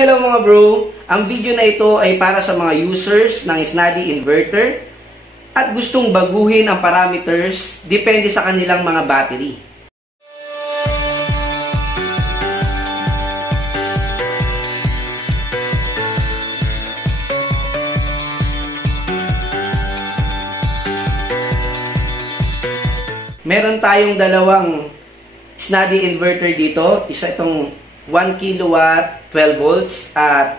Hello mga bro! Ang video na ito ay para sa mga users ng Snadi inverter at gustong baguhin ang parameters depende sa kanilang mga battery. Meron tayong dalawang Snadi inverter dito. Isa itong 1 kilowatt 12 volts at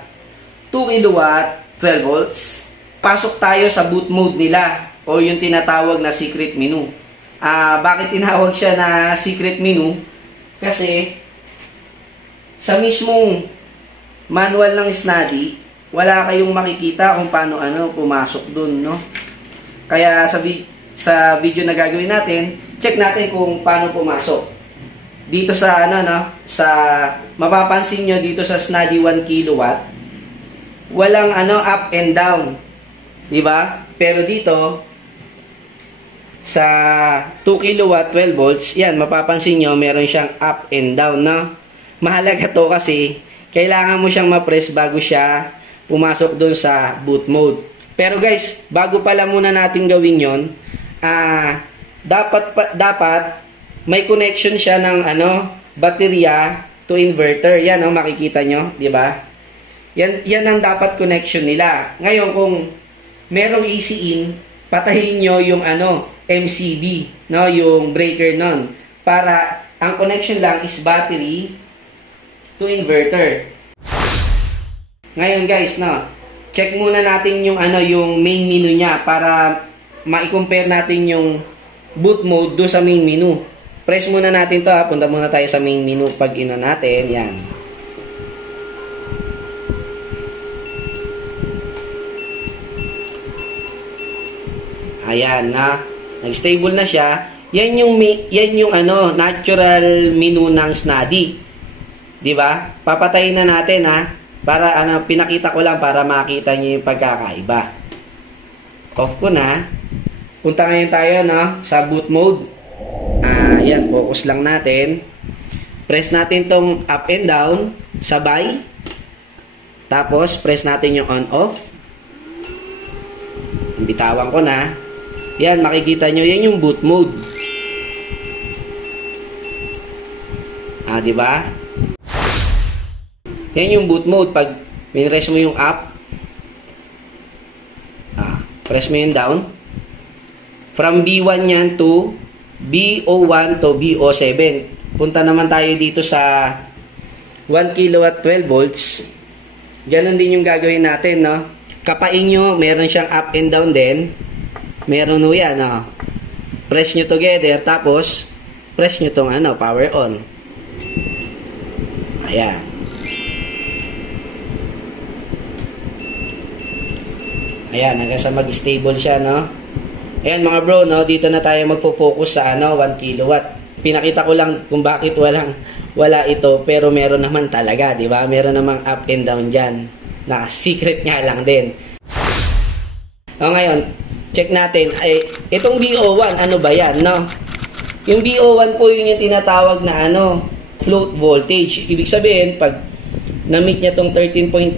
2 kilowatt 12 volts. Pasok tayo sa boot mode nila o yung tinatawag na secret menu. Bakit tinawag siya na secret menu? Kasi sa mismong manual ng Snadi, wala kayong makikita kung paano pumasok dun, no? Kaya sa video na gagawin natin, check natin kung paano pumasok. Dito sa sa mapapansin nyo dito sa Snadi 1 kilowatt, walang up and down, di ba? Pero dito sa 2 kilowatt 12 volts, yan mapapansin nyo meron siyang up and down, no? Mahalaga to kasi kailangan mo siyang ma-press bago siya pumasok doon sa boot mode. Pero guys, bago pala muna natin gawin yon, dapat may connection siya ng baterya to inverter. Yan makikita nyo, di ba? Yan ang dapat connection nila. Ngayon kung merong AC in, patayin nyo yung MCB, no, yung breaker nun, para ang connection lang is battery to inverter. Ngayon guys, no, check muna natin yung yung main menu niya para ma-compare natin yung boot mode do sa main menu. Press muna natin to, punta muna tayo sa main menu. Pag natin, yan. Ayan na. Nag-stable na siya. Yan yung natural menu ng Snadi. 'Di ba? Papatayin na natin para pinakita ko lang para makita niyo yung pagkakaiba. Off ko na. Punta ngayon tayo sa boot mode. Yan, focus lang natin. Press natin tong up and down, sabay. Tapos, press natin yung on-off. Bitawan ko na. Yan, makikita nyo, yan yung boot mode. Diba? Yan yung boot mode. Pag pinress mo yung up, press mo yung down. From B1 yan to BO1 to BO7. Punta naman tayo dito sa 1 kilowatt 12 volts. Ganon din yung gagawin natin, no? Kapain nyo, meron siyang up and down din. Meron yan, no? Press nyo together, tapos press nyo tong power on. Ayan. Ayan, hanggang sa mag-stable siya, no? Ayan mga bro, no, dito na tayo magfo-focus sa 1 kilowatt. Pinakita ko lang kung bakit wala ito, pero meron naman talaga, di ba? Meron namang up and down diyan. Na secret nga lang din. Ngayon, check natin. Itong BO1, ano ba yan, no? Yung BO1 po yung tinatawag na float voltage. Ibig sabihin, pag na-meet niya tong 13.8,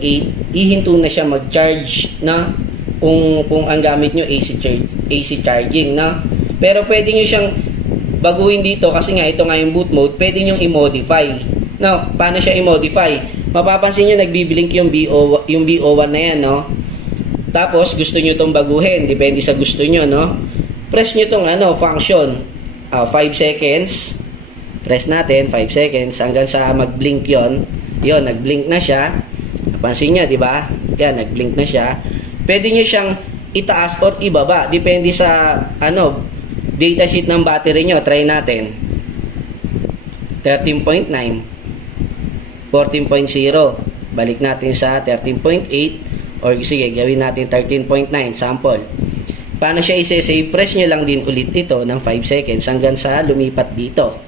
ihinto na siya mag-charge, no? Kung ang gamit nyo AC charging, no? Pero pwede nyo siyang baguhin dito kasi nga ito nga yung boot mode, pwede nyo i-modify. No, paano siya i-modify? Mapapansin nyo nagbiblink yung BO1 na yan, no? Tapos gusto nyo tong baguhin, depende sa gusto nyo, no? Press nyo tong function. 5 seconds. Press natin 5 seconds hanggang sa mag-blink yon. Yon, nag-blink na siya. Napansin nyo, di ba? Yan, nag-blink na siya. Pwede nyo siyang itaas o ibaba. Depende sa datasheet ng battery nyo. Try natin. 13.9. 14.0. Balik natin sa 13.8. Or sige, gawin natin 13.9. Sample. Paano siya i-save? Press nyo lang din ulit ito ng 5 seconds hanggang sa lumipat dito.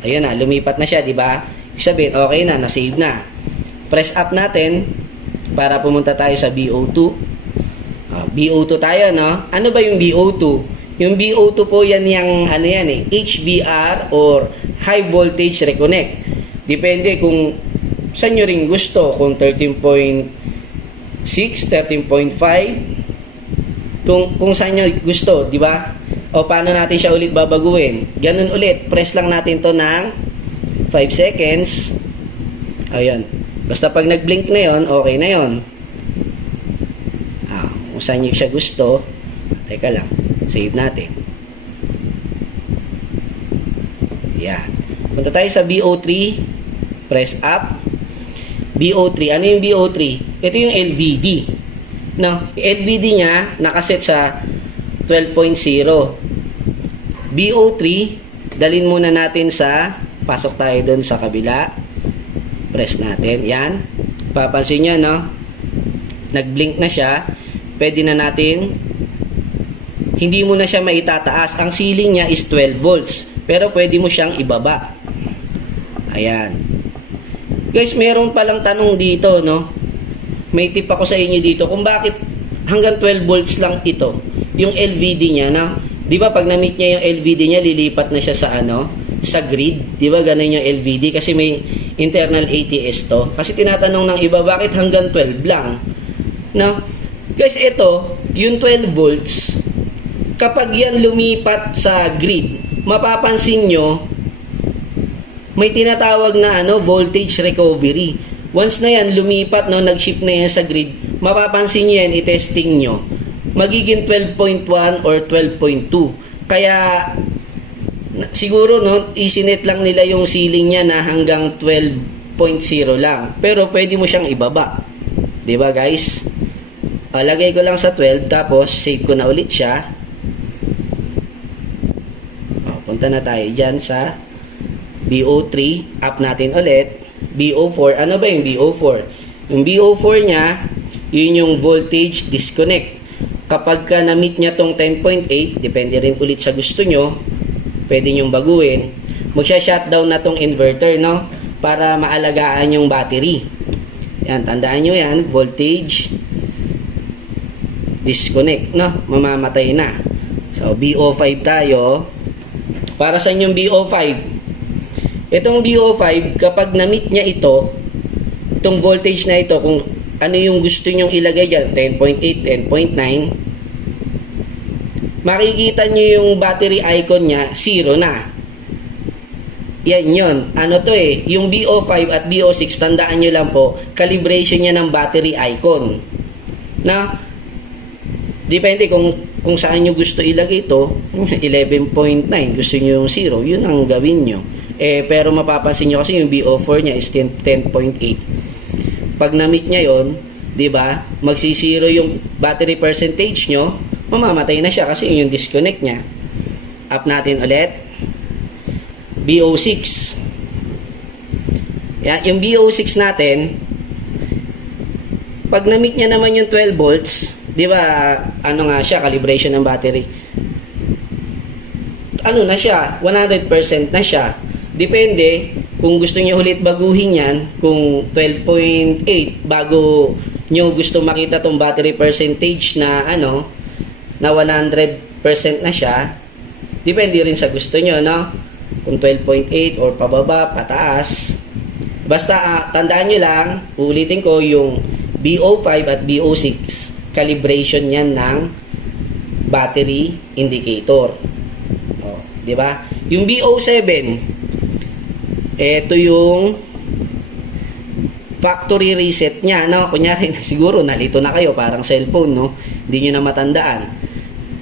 Ayun na, lumipat na siya, di ba? Ibig sabihin, okay na, na-save na. Press up natin para pumunta tayo sa BO2. BO2 tayo, no? Ano ba yung BO2? Yung BO2 po yan yung HVR or High Voltage Reconnect. Depende kung Saan nyo rin gusto? Kung 13.6, 13.5, kung saan nyo gusto, di ba? O paano natin siya ulit babaguhin? Ganun ulit, press lang natin to ng 5 seconds. Ayan. Basta pag nag-blink na yon, okay na yon. Kung saan nyo siya gusto, teka lang, save natin. Yan. Punta tayo sa BO3, press up. BO3, ano yung BO3? Ito yung LVD. No, LVD niya nakaset sa 12.0. BO3, dalin muna natin sa, pasok tayo doon sa kabila. Press natin, yan. Papansin nyo, no? Nag-blink na siya. Pwede na natin, hindi mo na siya maitataas. Ang ceiling niya is 12 volts. Pero pwede mo siyang ibaba. Ayan. Guys, meron palang tanong dito, no? May tip ako sa inyo dito kung bakit hanggang 12 volts lang ito. Yung LVD niya, no? Di ba pag na-meet niya yung LVD niya, lilipat na siya sa ano? Sa grid. Di ba ganun yung LVD? Kasi may internal ATS to. Kasi tinatanong ng iba, bakit hanggang 12 lang? No? Guys, ito, yung 12 volts, kapag yan lumipat sa grid, mapapansin nyo, may tinatawag na voltage recovery. Once na yan lumipat, nag-shift na yan sa grid, mapapansin nyo yan, i-testing nyo, magiging 12.1 or 12.2. Kaya siguro isinet lang nila yung ceiling niya na hanggang 12.0 lang. Pero pwede mo siyang ibaba. 'Di ba, guys? Lagay ko lang sa 12 tapos save ko na ulit siya. Punta na tayo diyan sa BO3, up natin ulit. BO4, ano ba yung BO4? Yung BO4 niya, yun yung voltage disconnect. Kapag ka na-meet niya tong 10.8, depende rin ulit sa gusto nyo, pwede nyong baguhin. Magsha-shutdown na tong inverter, no? Para maalagaan yung battery. Yan, tandaan nyo yan, voltage disconnect, no? Mamamatay na. So, BO5 tayo. Para sa inyong BO5, itong BO5, kapag na-meet niya itong voltage na ito, kung ano yung gusto nyong ilagay dyan, 10.8, 10.9, makikita nyo yung battery icon niya, 0 na. Yan yun. Ano to yung BO5 at BO6, tandaan nyo lang po, calibration niya ng battery icon. Na, depende kung saan nyo gusto ilagay ito, 11.9, gusto nyo yung 0, yun ang gawin nyo. Pero mapapansin nyo kasi yung BO4 niya is 10.8. Pag na-meet niya yon, di ba, magsisiro yung battery percentage nyo, mamamatay na siya kasi yung disconnect niya. Up natin ulit. BO6. Yan, yung BO6 natin, pag na-meet niya naman yung 12 volts, di ba, ano nga siya, calibration ng battery. Ano na siya, 100% na siya. Depende kung gusto niyo ulit baguhin yan, kung 12.8 bago nyo gusto makita tong battery percentage na na 100% na siya, depende rin sa gusto nyo, no? Kung 12.8 or pababa, pataas. Basta tandaan nyo lang, uulitin ko, yung BO5 at BO6, calibration yan ng battery indicator. Di ba? Yung BO7, ito yung factory reset niya, no? Kunyari, siguro nalito na kayo, parang cellphone, no? Hindi nyo na matandaan.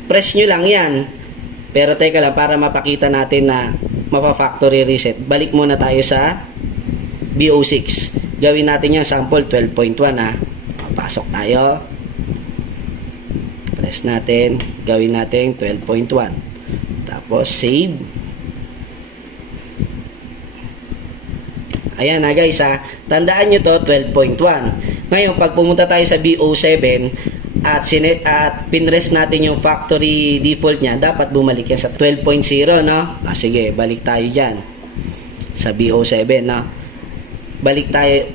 Press nyo lang yan. Pero teka lang, para mapakita natin na mapa-factory reset, balik muna tayo sa BO6. Gawin natin yung sample 12.1, ha? Pasok tayo. Press natin. Gawin natin 12.1. Tapos, save. Ayan na guys, ha. Tandaan nyo to, 12.1. Ngayon, pag pumunta tayo sa BO7 at pinrest natin yung factory default niya, dapat bumalik yan sa 12.0, no? Sige, balik tayo dyan sa BO7, no? Balik tayo,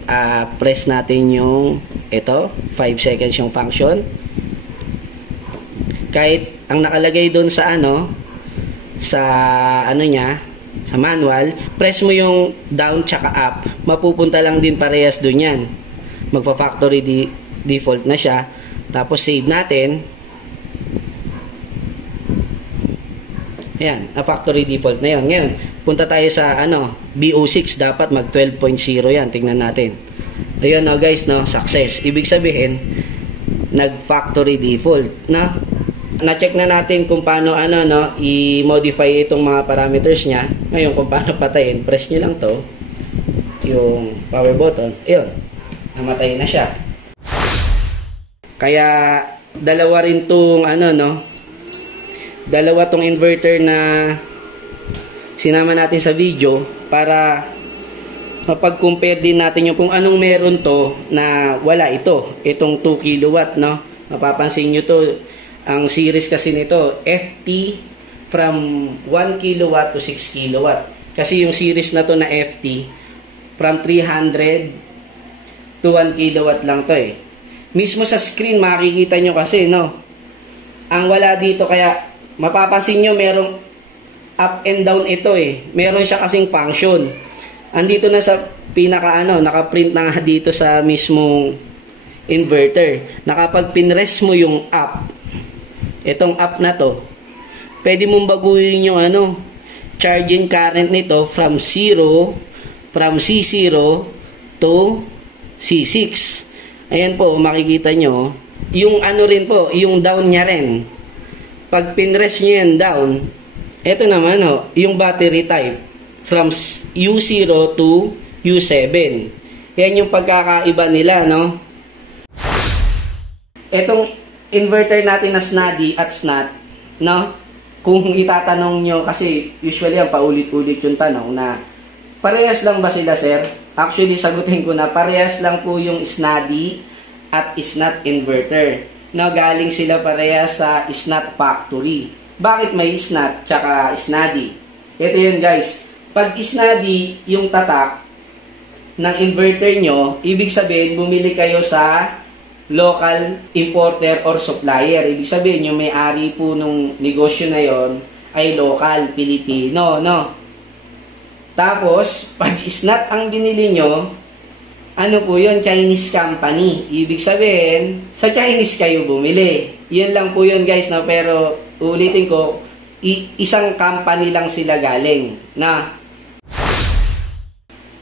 press natin yung ito, 5 seconds yung function. Kahit ang nakalagay doon sa sa sa manual, press mo yung down tsaka up, mapupunta lang din parehas dun yan. Magpa-factory default na siya. Tapos save natin. Ayan, na factory default na yun. Ngayon, punta tayo sa BO6, dapat mag 12.0 yan. Tingnan natin. Ayun guys, success. Ibig sabihin, nag-factory default na. Na-check na natin kung paano i-modify itong mga parameters niya. Ngayon, kung paano patayin, press nyo lang to, yung power button. Ayun, namatay na siya. Kaya, dalawa rin tong dalawa tong inverter na sinama natin sa video para mapag-compare din natin yung kung anong meron to na wala ito. Itong 2 kilowatt, Mapapansin nyo to, ang series kasi nito, FT from 1 kilowatt to 6 kilowatt. Kasi yung series na to na FT, from 300 to 1 kilowatt lang to eh. Mismo sa screen, makikita nyo kasi, ang wala dito, kaya mapapansin nyo, merong up and down ito eh. Meron siya kasing function. Andito na sa pinaka nakaprint na nga dito sa mismong inverter. Nakapag pinrest mo yung up, itong up na to, pwede mong baguhin yung charging current nito from C0 to C6. Ayan po, makikita nyo. Yung rin po, yung down niya rin. Pag pinrest nyo yan down, ito naman yung battery type from U0 to U7. Yan yung pagkakaiba nila, Itong inverter natin na Snadi at Snat, kung itatanong nyo, kasi usually ang paulit-ulit yung tanong na parehas lang ba sila, sir? Actually, sagutin ko na parehas lang po yung Snadi at Snat inverter. Galing sila parehas sa Snat factory. Bakit may Snat tsaka Snadi? Ito yun guys. Pag Snadi yung tatak ng inverter nyo, ibig sabihin bumili kayo sa local importer or supplier. Ibig sabihin yung may-ari po nung negosyo na yon ay local, Pilipino, Tapos, pag Snat ang binili nyo, po yun? Chinese company. Ibig sabihin, sa Chinese kayo bumili. Yun lang po yun guys, pero uulitin ko, isang company lang sila galing.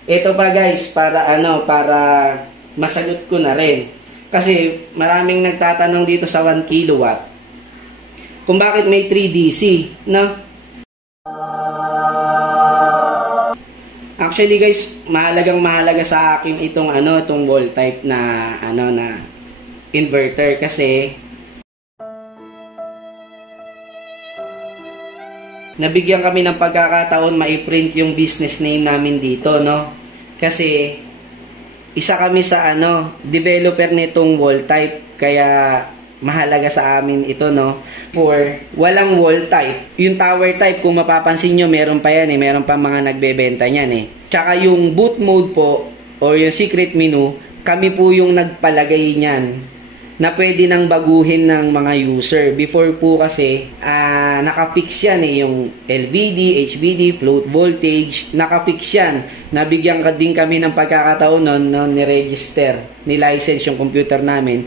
Ito pa guys, para masagot ko na rin. Kasi maraming nagtatanong dito sa 1 kilowatt kung bakit may 3 DC, Actually guys, mahalaga sa akin itong itong wall type na na inverter kasi nabigyan kami ng pagkakataon ma-print yung business name namin dito, Kasi isa kami sa developer nitong wall type, kaya mahalaga sa amin ito, For walang wall type, yung tower type, kung mapapansin nyo, meron pa yan meron pa mga nagbebenta niyan Tsaka yung boot mode po, or yung secret menu, kami po yung nagpalagay niyan na pwede nang baguhin ng mga user. Before po kasi, nakafix yan yung LVD, HVD, float voltage, nakafix yan. Nabigyan din kami ng pagkakataon noon, ni-register, ni-license yung computer namin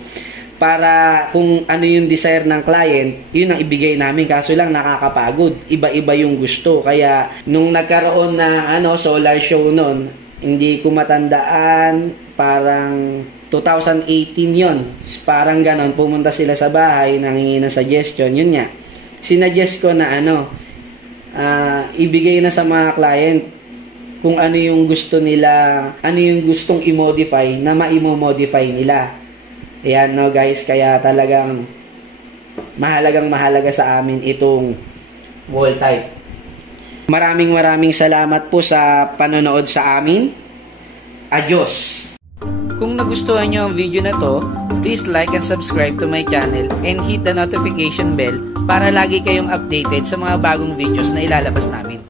para kung ano yung desire ng client, yun ang ibigay namin. Kaso lang nakakapagod, iba-iba yung gusto. Kaya nung nagkaroon na solar show noon, hindi ko matandaan, parang 2018 yon, parang ganon, pumunta sila sa bahay, nangingi ng suggestion, yun nga, sinuggest ko na ibigay na sa mga client kung ano yung gusto nila, ano yung gustong i-modify na ma-i-modify nila. Ayan guys, kaya talagang mahalaga sa amin itong wall type. Maraming salamat po sa panonood sa amin. Adios! Kung nagustuhan nyo ang video na to, please like and subscribe to my channel and hit the notification bell para lagi kayong updated sa mga bagong videos na ilalabas namin.